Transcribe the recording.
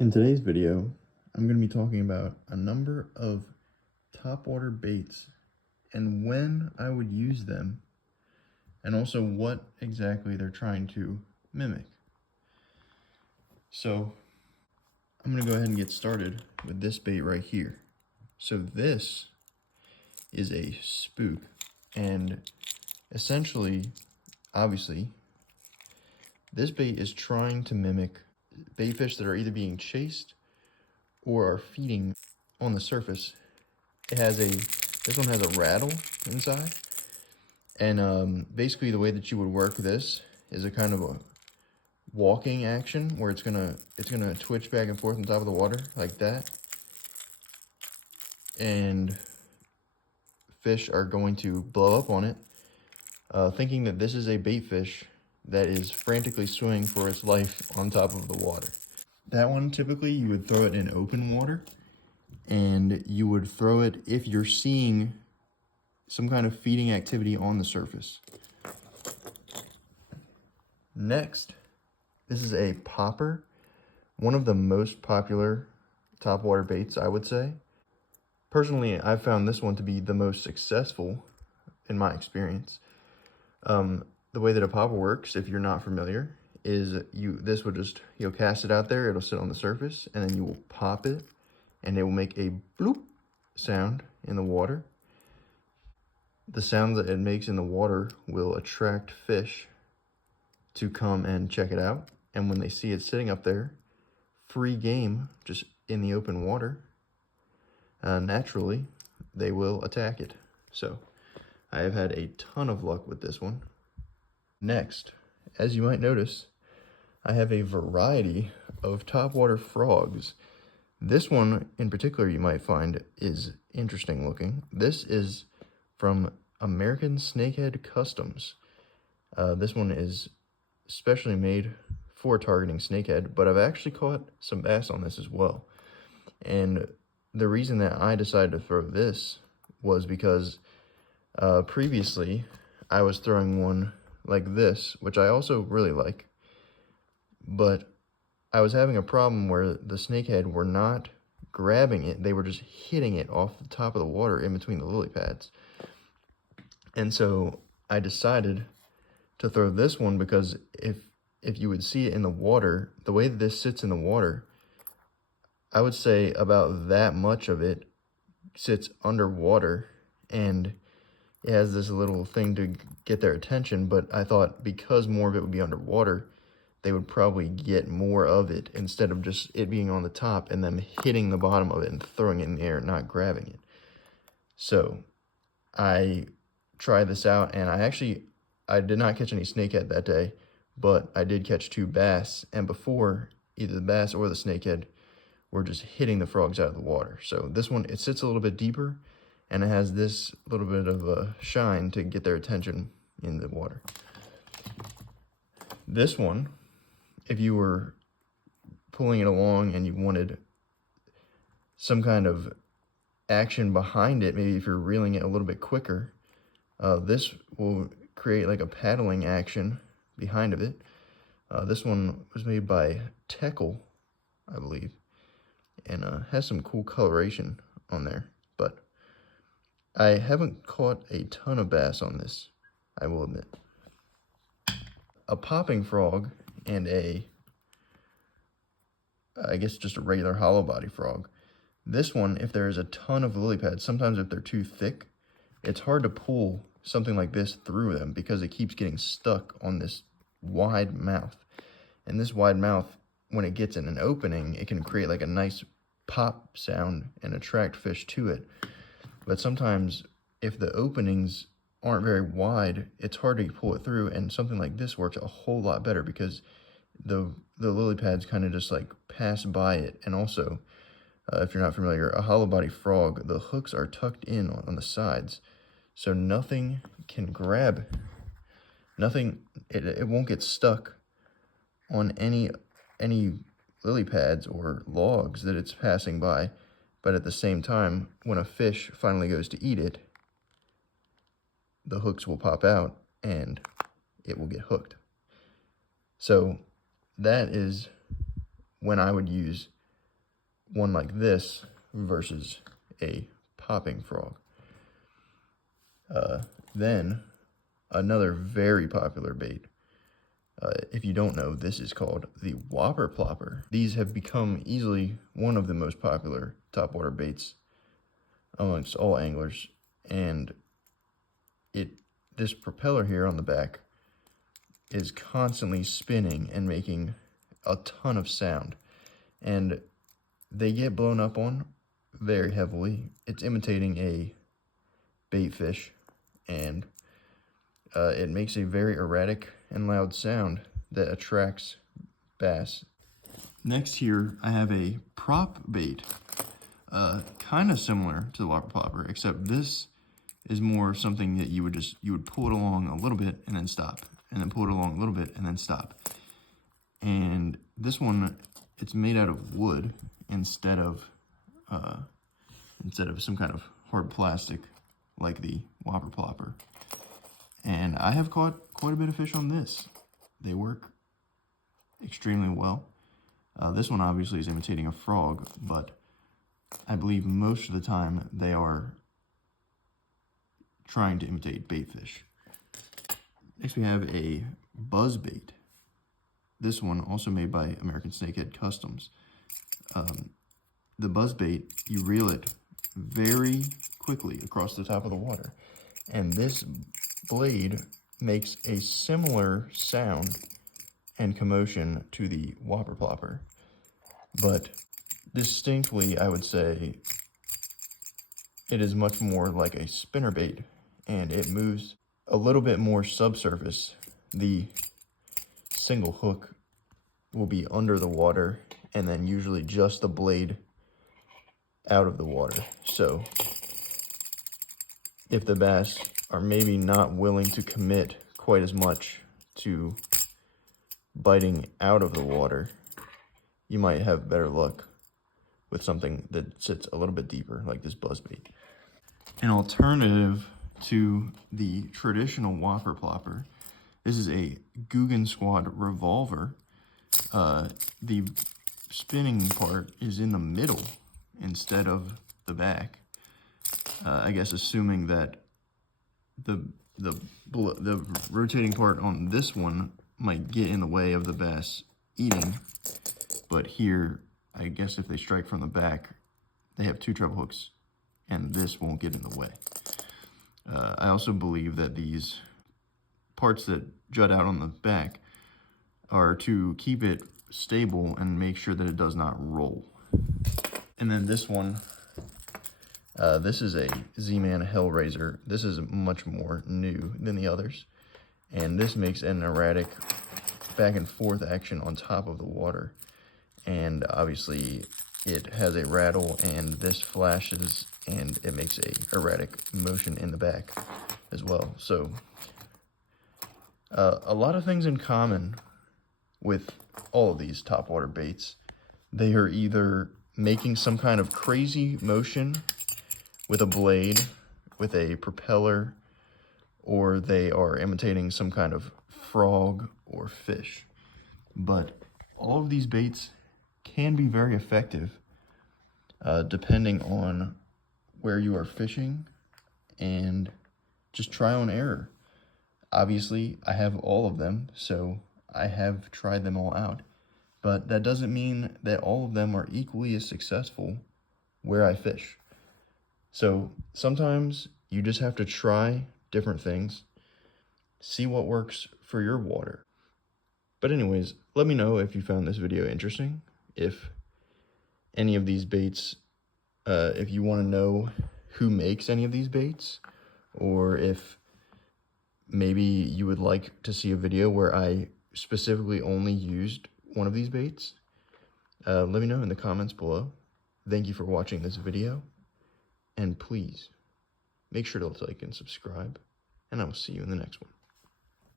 In today's video, I'm going to be talking about a number of topwater baits and when I would use them, and also what exactly they're trying to mimic. So I'm going to go ahead and get started with this bait right here. So this is a spook, and essentially, obviously, this bait is trying to mimic bait fish that are either being chased or are feeding on the surface. This one has a rattle inside, and basically the way that you would work this is a kind of a walking action where it's gonna twitch back and forth on top of the water like that, and fish are going to blow up on it, thinking that this is a bait fish that is frantically swimming for its life on top of the water. That one, typically you would throw it in open water, and you would throw it if you're seeing some kind of feeding activity on the surface. Next, this is a popper, one of the most popular topwater baits, I would say. Personally, I've found this one to be the most successful in my experience. The way that a popper works, if you're not familiar, is you'll cast it out there, it'll sit on the surface, and then you will pop it, and it will make a bloop sound in the water. The sound that it makes in the water will attract fish to come and check it out. And when they see it sitting up there, free game, just in the open water, naturally, they will attack it. So I have had a ton of luck with this one. Next, as you might notice, I have a variety of topwater frogs. This one in particular you might find is interesting looking. This is from American Snakehead Customs. This one is specially made for targeting snakehead, but I've actually caught some bass on this as well. And the reason that I decided to throw this was because previously I was throwing one like this, which I also really like, but I was having a problem where the snakehead were not grabbing it, they were just hitting it off the top of the water in between the lily pads. And so I decided to throw this one because if you would see it in the water, the way that this sits in the water, I would say about that much of it sits underwater, and it has this little thing to get their attention, but I thought because more of it would be underwater, they would probably get more of it instead of just it being on the top and them hitting the bottom of it and throwing it in the air and not grabbing it. So I tried this out, and I did not catch any snakehead that day, but I did catch 2 bass, and before, either the bass or the snakehead were just hitting the frogs out of the water. So this one, it sits a little bit deeper, and it has this little bit of a shine to get their attention in the water. This one, if you were pulling it along and you wanted some kind of action behind it, maybe if you're reeling it a little bit quicker, this will create like a paddling action behind of it. This one was made by Teckle, I believe, and has some cool coloration on there, but I haven't caught a ton of bass on this, I will admit. A popping frog and I guess just a regular hollow body frog. This one, if there is a ton of lily pads, sometimes if they're too thick, it's hard to pull something like this through them because it keeps getting stuck on this wide mouth. And this wide mouth, when it gets in an opening, it can create like a nice pop sound and attract fish to it. But sometimes if the openings aren't very wide, it's hard to pull it through, and something like this works a whole lot better because the lily pads kind of just like pass by it. And also, if you're not familiar, a hollow body frog, the hooks are tucked in on the sides, so nothing can grab, it won't get stuck on any lily pads or logs that it's passing by. But at the same time, when a fish finally goes to eat it, the hooks will pop out and it will get hooked. So that is when I would use one like this versus a popping frog. Then another very popular bait. If you don't know, this is called the Whopper Plopper. These have become easily one of the most popular topwater baits amongst all anglers. And this propeller here on the back is constantly spinning and making a ton of sound. And they get blown up on very heavily. It's imitating a bait fish, and it makes a very erratic and loud sound that attracts bass. Next here, I have a prop bait, kind of similar to the Whopper Plopper, except this is more something that you would pull it along a little bit and then stop, and then pull it along a little bit and then stop. And this one, it's made out of wood instead of some kind of hard plastic like the Whopper Plopper. And I have caught quite a bit of fish on this. They work extremely well. This one obviously is imitating a frog, but I believe most of the time they are trying to imitate bait fish. Next we have a buzz bait. This one also made by American Snakehead Customs. The buzz bait, you reel it very quickly across the top of the water, and this blade makes a similar sound and commotion to the Whopper Plopper, but distinctly I would say it is much more like a spinnerbait, and it moves a little bit more subsurface. The single hook will be under the water, and then usually just the blade out of the water. So if the bass are maybe not willing to commit quite as much to biting out of the water, you might have better luck with something that sits a little bit deeper, like this buzzbait. An alternative to the traditional Whopper Plopper, this is a Guggen Squad revolver. The spinning part is in the middle instead of the back. I guess assuming that the rotating part on this one might get in the way of the bass eating, but here, I guess if they strike from the back, they have two treble hooks, and this won't get in the way. I also believe that these parts that jut out on the back are to keep it stable and make sure that it does not roll. And then this one, this is a Z-Man Hellraiser. This is much more new than the others, and this makes an erratic back and forth action on top of the water. And obviously it has a rattle, and this flashes, and it makes a erratic motion in the back as well. So a lot of things in common with all of these topwater baits. They are either making some kind of crazy motion with a blade, with a propeller, or they are imitating some kind of frog or fish. But all of these baits can be very effective depending on where you are fishing, and just trial and error. Obviously, I have all of them, so I have tried them all out, but that doesn't mean that all of them are equally as successful where I fish. So sometimes you just have to try different things, see what works for your water. But anyways, let me know if you found this video interesting, if any of these baits, if you want to know who makes any of these baits, or if maybe you would like to see a video where I specifically only used one of these baits. Let me know in the comments below. Thank you for watching this video, and please make sure to like and subscribe, and I will see you in the next one.